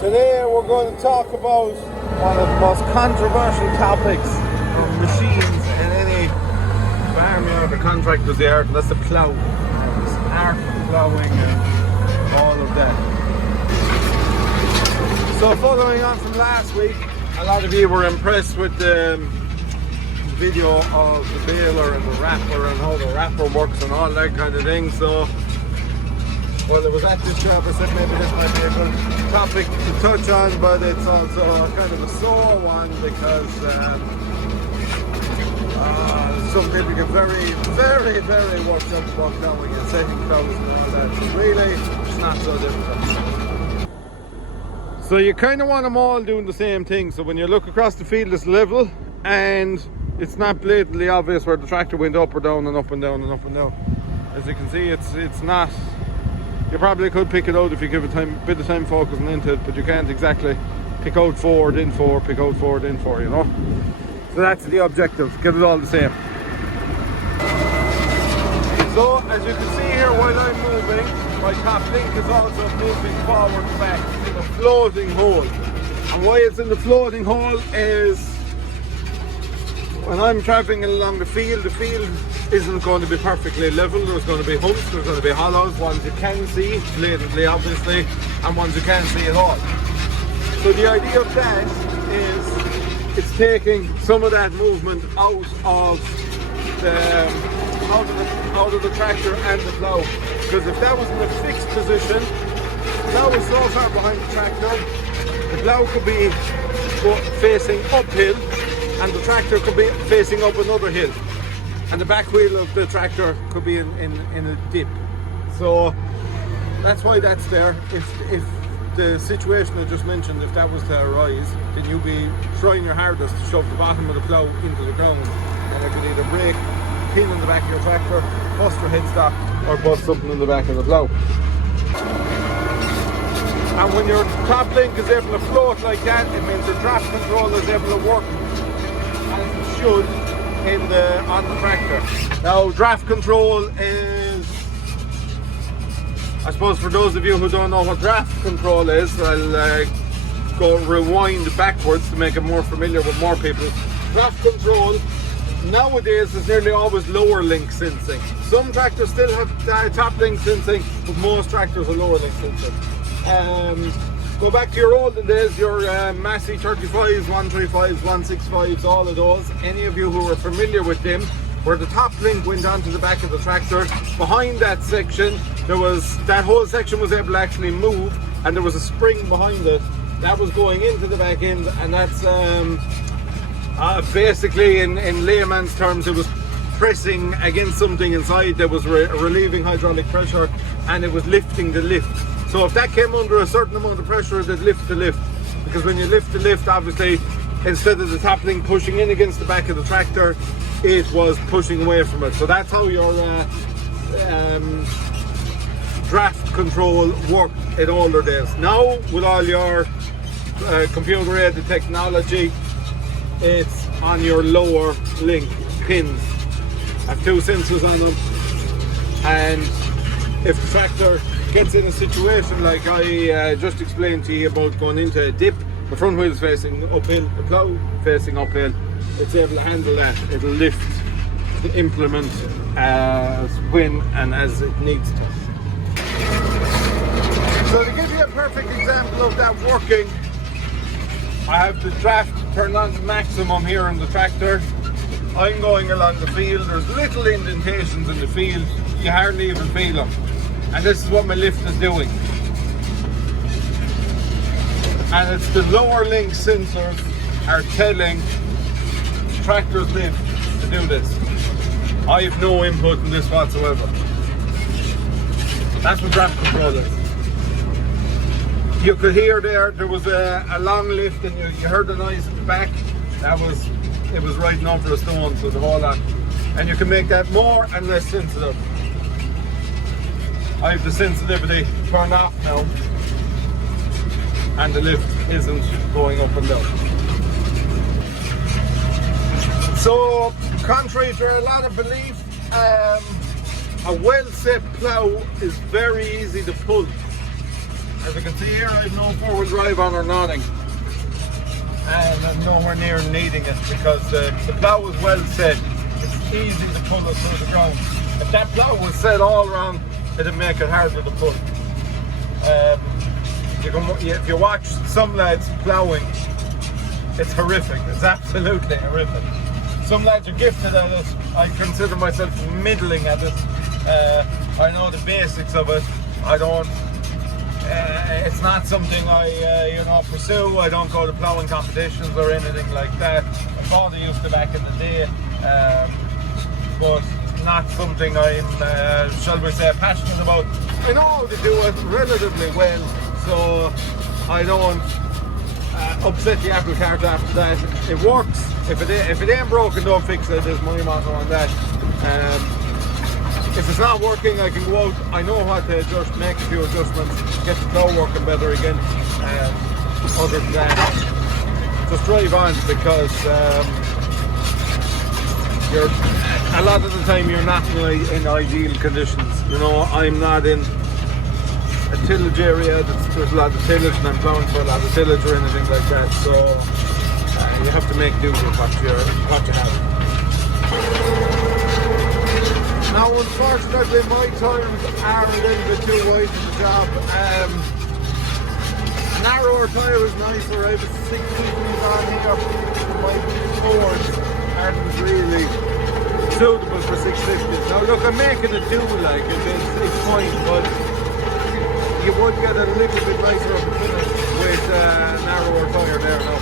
Today we're going to talk about one of the most controversial topics of machines in any farmyard or contractor's yard, and that's the plough. This art of ploughing and all of that. So following on from last week, a lot of you were impressed with the video of the baler and the wrapper and how the wrapper works and all that kind of thing. So well, it was at this job I said maybe this might be a good topic to touch on, but it's also kind of a sore one because some people get very worked up about plowing and setting plows and all that. But really, it's not so difficult. So you kind of want them all doing the same thing. So when you look across the field, it's level and it's not blatantly obvious where the tractor went up or down and up and down and up and down. As you can see, it's not. You probably could pick it out if you give it a bit of time focusing into it, but you can't exactly pick out forward in 4, pick out forward in 4, you know. So that's the objective, get it all the same. So as you can see here, while I'm moving, my top link is also moving forward back in a floating hole. And why it's in the floating hole is when I'm travelling along the field isn't going to be perfectly level. There's going to be humps, there's going to be hollows, ones you can see blatantly obviously, and ones you can't see at all. So the idea of that is it's taking some of that movement out of the tractor and the plough. Because if that was in a fixed position, the plough is so far behind the tractor, the plough could be facing uphill and the tractor could be facing up another hill. And the back wheel of the tractor could be in a dip. So that's why that's there. If the situation I just mentioned, if that was to arise, then you'd be trying your hardest to shove the bottom of the plough into the ground. And it could either break, pin in the back of your tractor, bust your headstock, or bust something in the back of the plough. And when your top link is able to float like that, it means the draft control is able to work as it should on the tractor. Now draft control is, I suppose for those of you who don't know what draft control is, I'll go rewind backwards to make it more familiar with more people. Draft control nowadays is nearly always lower link sensing. Some tractors still have top link sensing, but most tractors are lower link sensing. Go back to your olden days, your Massey 35s, 135s, 165s, all of those. Any of you who are familiar with them, where the top link went onto the back of the tractor, behind that section, that whole section was able to actually move, and there was a spring behind it that was going into the back end, and that's basically in layman's terms, it was pressing against something inside that was relieving hydraulic pressure, and it was lifting the lift. So if that came under a certain amount of pressure, it'd lift the lift. Because when you lift the lift, obviously, instead of the top link pushing in against the back of the tractor, it was pushing away from it. So that's how your draft control worked in older days. Now, with all your computer-aided technology, it's on your lower link pins. I have 2 sensors on them, and if the tractor gets in a situation like I just explained to you about going into a dip, the front wheel is facing uphill, the plough facing uphill, it's able to handle that. It'll lift the implement when and as it needs to. So to give you a perfect example of that working, I have the draft turned on to maximum here in the tractor. I'm going along the field, there's little indentations in the field, you hardly even feel them. And this is what my lift is doing. And it's the lower link sensors are telling the tractor's lift to do this. I have no input in this whatsoever. That's what draft control is. You could hear there was a long lift, and you heard the noise at the back. It was riding over a stone, so the whole lot. And you can make that more and less sensitive. I have the sensitivity turned off now, and the lift isn't going up and down. So, contrary to a lot of belief, a well-set plough is very easy to pull. As you can see here, I have no four-wheel drive on or nothing. And I'm nowhere near needing it because the plough is well set. It's easy to pull it through the ground. If that plough was set all wrong, it'd make it harder to pull. If you watch some lads ploughing, it's horrific. It's absolutely horrific. Some lads are gifted at it. I consider myself middling at it. I know the basics of it. I don't. It's not something I pursue. I don't go to ploughing competitions or anything like that. My father used to back in the day, but not something I'm, shall we say, passionate about. I know how to do it relatively well, so I don't upset the apple cart after that. It works. If it ain't broken, don't fix it, is my motto on that. If it's not working, I can go out. I know what to adjust, make a few adjustments, get the plough working better again. Other than that, just drive on, because a lot of the time you're not in ideal conditions. You know, I'm not in a tillage area. There's a lot of tillage, and I'm plowing for a lot of tillage or anything like that. So you have to make do with what you have. Now, unfortunately, my tires are a little bit too wide for the job. A narrower tire is nicer. I have a 650s on here. My boards aren't really suitable for 650s. Now, look, I'm making it do like it's fine, but you would get a little bit nicer of a finish with a narrower tire there now.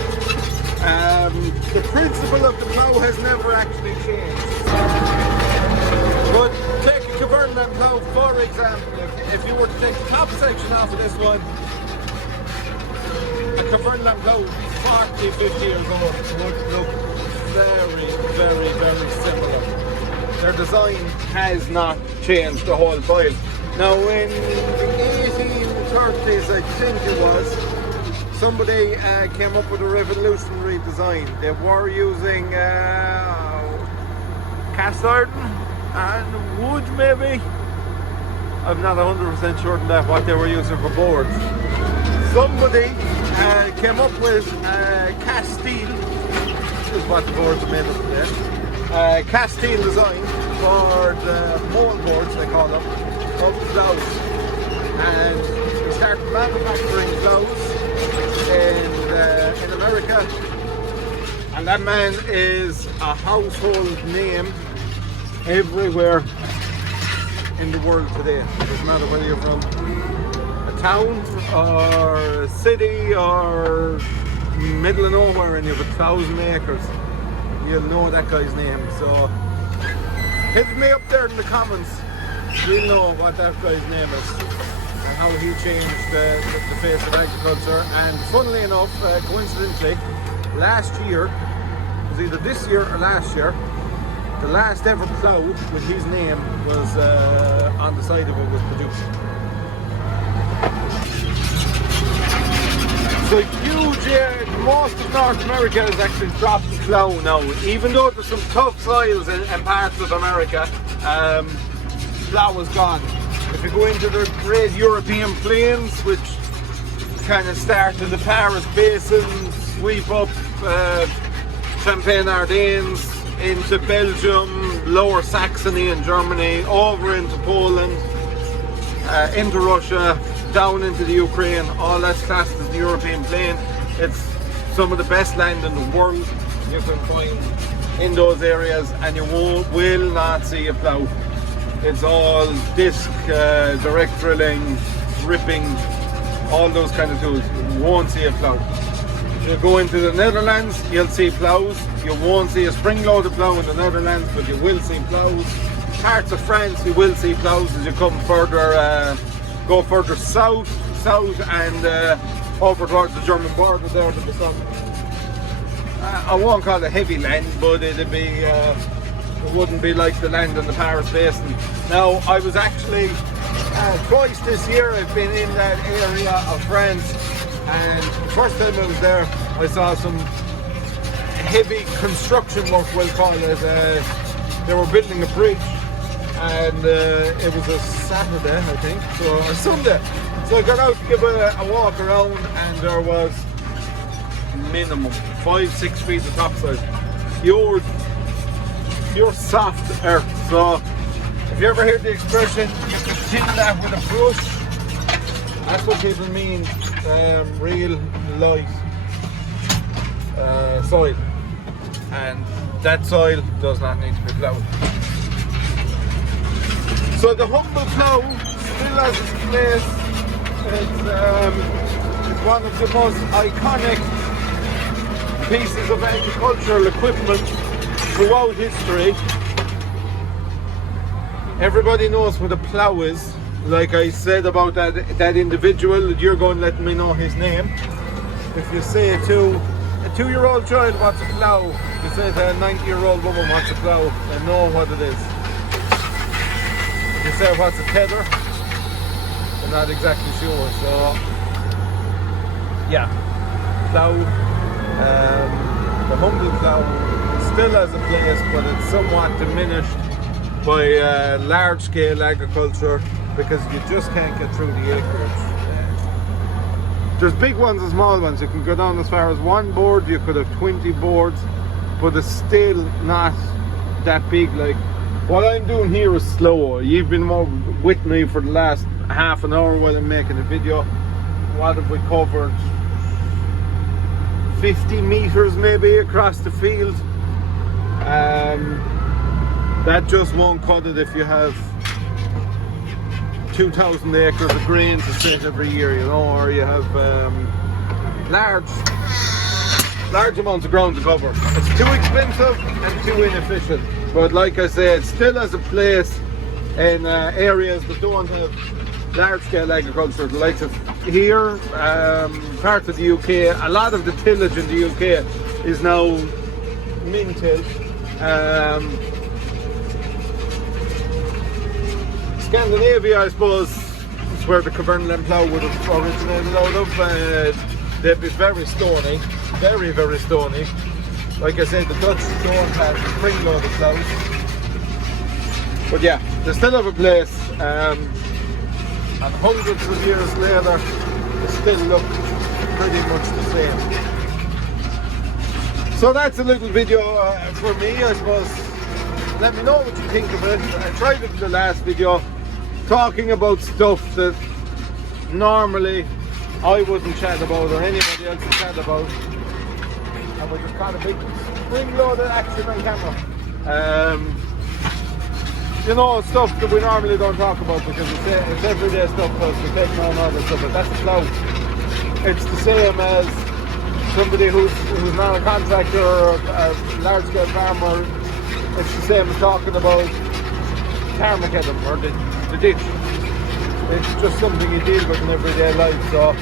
The principle of the plough has never actually changed. But take a Cumberland plough, for example. If you were to take the top section off of this one, a Cumberland plough 40, 50 years old would look very, very, very similar. Their design has not changed the whole while. Now, in the 1830s, I think it was, somebody came up with a revolutionary design. They were using cast iron and wood, maybe. I'm not 100% sure on that, what they were using for boards. Somebody came up with cast steel, is what the boards are made of today. Cast steel design for the mold boards, they call them, of plows. And they started manufacturing plows in America. And that man is a household name everywhere in the world today. It doesn't matter whether you're from a town or a city or middle of nowhere and you have 1,000 acres, you'll know that guy's name. So hit me up there in the comments. We'll know what that guy's name is and how he changed the face of agriculture. And funnily enough, coincidentally, last year, it was either this year or last year, the last ever plough with his name was on the side of it was produced. So huge, most of North America has actually dropped the plough now. Even though there's some tough soils in parts of America, plough is gone. If you go into the great European plains, which kind of start in the Paris Basin, sweep up Champagne Ardennes, into Belgium, Lower Saxony in Germany, over into Poland, into Russia, down into the Ukraine, all that's classed as the European plain. It's some of the best land in the world you can find in those areas, and you will not see a plough. It's all disc, direct drilling, ripping, all those kind of tools. You won't see a plough. If you go into the Netherlands, you'll see ploughs. You won't see a spring-loaded plough in the Netherlands, but you will see ploughs. Parts of France, you will see ploughs as you come further, go further south, and over towards the German border there to the south. I won't call it heavy land, but it'd be, it wouldn't be like the land in the Paris Basin. Now, I was actually twice this year. I've been in that area of France. And the first time I was there, I saw some heavy construction work, we'll call it. They were building a bridge, and it was a Saturday, I think, or Sunday. So I got out to give a walk around, and there was minimum 5-6 feet of topsoil. Pure soft earth. So if you ever hear the expression, you can till that with a brush, that's what people mean, real light soil. And that soil does not need to be ploughed. So the Humble Plough still has its place. It's one of the most iconic pieces of agricultural equipment throughout history. Everybody knows what a plow is. Like I said about that individual, you're going to let me know his name. If you say to a 2-year-old child what's a plow, you say to a 90-year-old woman what's a plow, they know what it is. If you say what's a tether, they're not exactly sure. So yeah, plow, the Humble Plough still has a place, but it's somewhat diminished by large-scale agriculture because you just can't get through the acreage. There's big ones and small ones. You can go down as far as 1 board, you could have 20 boards, but it's still not that big. Like what I'm doing here is slow. You've been more with me for the last half an hour while I'm making a video. What have we covered? 50 meters maybe across the field. That just won't cut it if you have 2,000 acres of grain to sit every year, you know, or you have large amounts of ground to cover. It's too expensive and too inefficient. But like I said, it still has a place in areas that don't have large-scale agriculture, the likes of here, parts of the UK. A lot of the tillage in the UK is now min-tilled. Scandinavia, I suppose, is where the Cavernian plough would have originated out of. They'd be very stony, very, very stony. Like I said, the Dutch don't have spring-loaded ploughs. But yeah, they still have a place, and hundreds of years later, they still look pretty much the same. So that's a little video for me, I suppose. Let me know what you think of it. I tried it in the last video, talking about stuff that normally I wouldn't chat about or anybody else would chat about, and we just got a big spring-loaded action on camera. You know, stuff that we normally don't talk about because it's everyday stuff for us. We take no notice of it. That's a plow. It's the same as somebody who's not a contractor or a large-scale farmer. It's the same as talking about Carmageddon or the ditch. It's just something you deal with in everyday life. So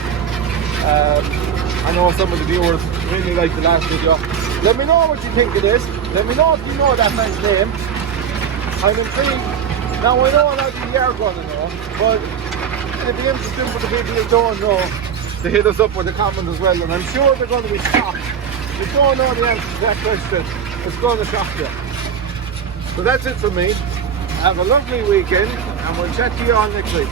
I know some of the viewers really like the last video. Let me know what you think of this. Let me know if you know that man's name. I'm intrigued. Now I know a lot of you are going to know, but it'd be interesting for the people who don't know to hit us up with a comment as well, and I'm sure they're going to be shocked. If you don't know the answer to that question, it's going to shock you. So that's it from me. Have a lovely weekend, and we'll chat to you all next week.